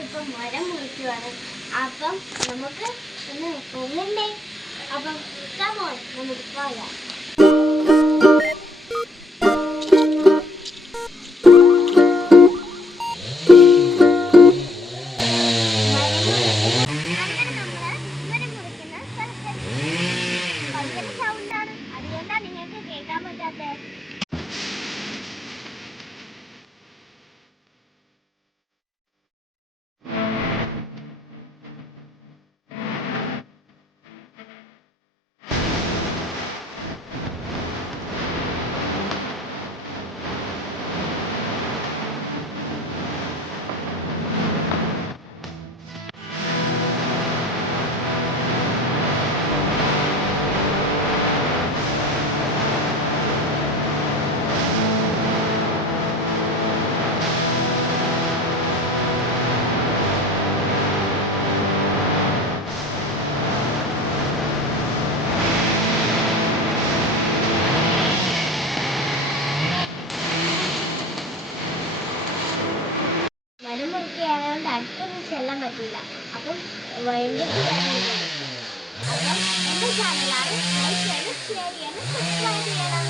ഇപ്പം മരം മുറിക്കുവാണ്. അപ്പം നമുക്ക് ഒന്ന് പോകണ്ടേ? അപ്പം കമോൺ നമുക്ക് പോകാം. അതുകൊണ്ടാണ് നിങ്ങൾക്ക് കേൾക്കാൻ പറ്റാത്തത്. മരം മുറിക്കായതുകൊണ്ട് അടുത്തൊന്നും ചെല്ലാൻ പറ്റില്ല. അപ്പം വൈകിട്ട് അപ്പം എൻ്റെ ചാനലാണ് ലൈക്ക് ചെയ്യണം, ഷെയർ ചെയ്യണം, സബ്സ്ക്രൈബ് ചെയ്യണം.